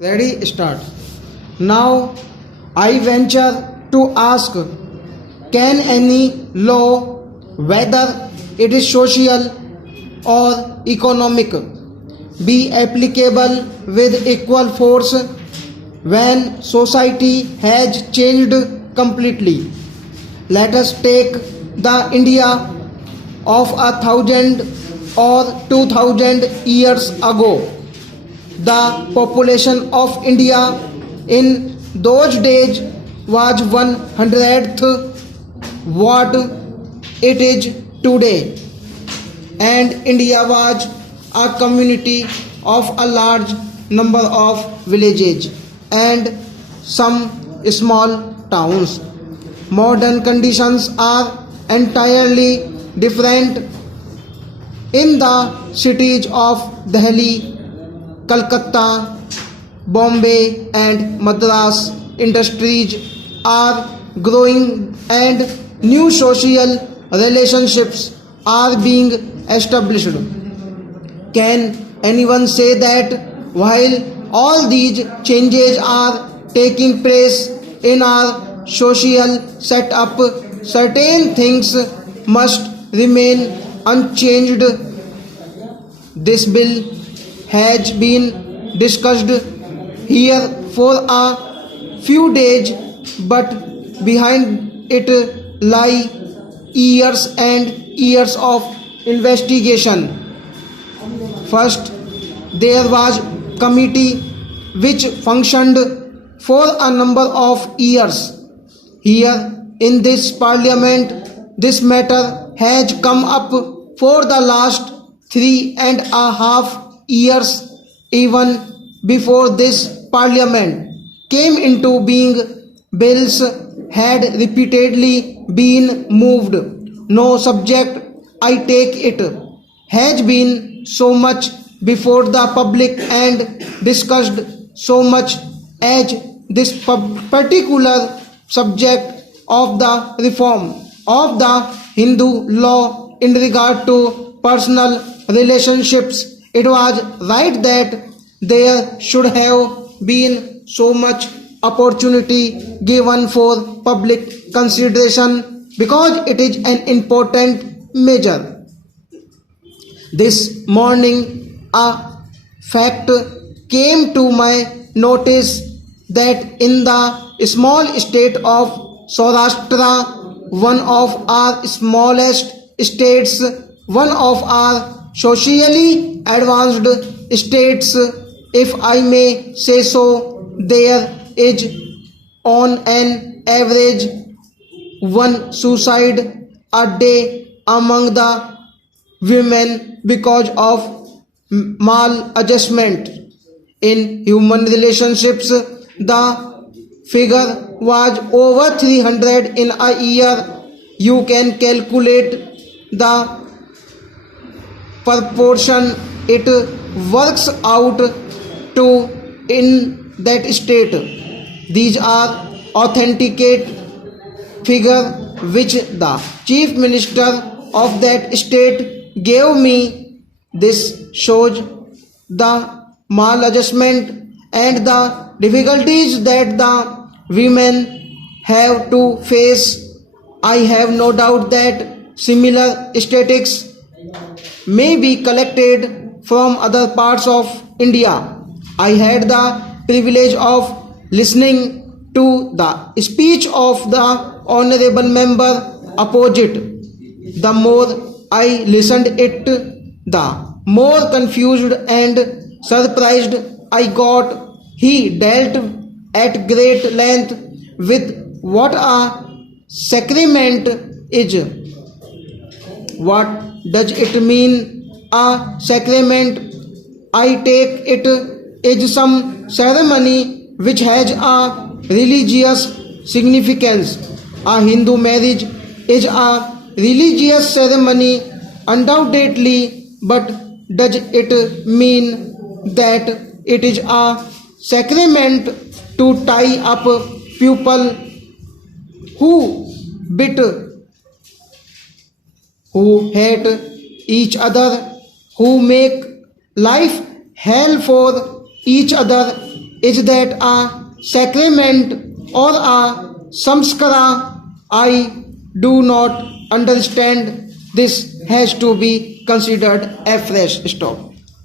Ready, start. Now I venture to ask, can any law, whether it is social or economic, be applicable with equal force when society has changed completely? Let us take the India of 1,000 or 2,000 years ago. The population of India in those days was 100th what it is today, and India was a community of a large number of villages and some small towns. Modern conditions are entirely different. In the cities of Delhi, Calcutta, Bombay and Madras, industries are growing and new social relationships are being established. Can anyone say that while all these changes are taking place in our social setup, certain things must remain unchanged? This bill has been discussed here for a few days, but behind it lie years and years of investigation. First, there was committee which functioned for a number of years. Here in this parliament, this matter has come up for the last 3.5 years. Even before this parliament came into being, bills had repeatedly been moved. No subject, I take it, has been so much before the public and discussed so much as this particular subject of the reform of the Hindu law in regard to personal relationships. It was right that there should have been so much opportunity given for public consideration because it is an important measure. This morning a fact came to my notice that in the small state of Saurashtra, one of our smallest states, one of our socially advanced states, if I may say so, there is on an average one suicide a day among the women because of maladjustment in human relationships. The figure was over 300 in a year. You can calculate the proportion it works out to in that state. These are authenticate figure which the chief minister of that state gave me. This shows the maladjustment and the difficulties that the women have to face. I have no doubt that similar statistics may be collected from other parts of India. I had the privilege of listening to the speech of the honorable member opposite. The more I listened it, the more confused and surprised I got. He dealt at great length with what a sacrament is. What does it mean, a sacrament? I take it is some ceremony which has a religious significance. A Hindu marriage is a religious ceremony, undoubtedly, but does it mean that it is a sacrament to tie up people who bit, who hate each other, who make life hell for each other? Is that a sacrament or a samskara? I do not understand. This has to be considered afresh. Stop.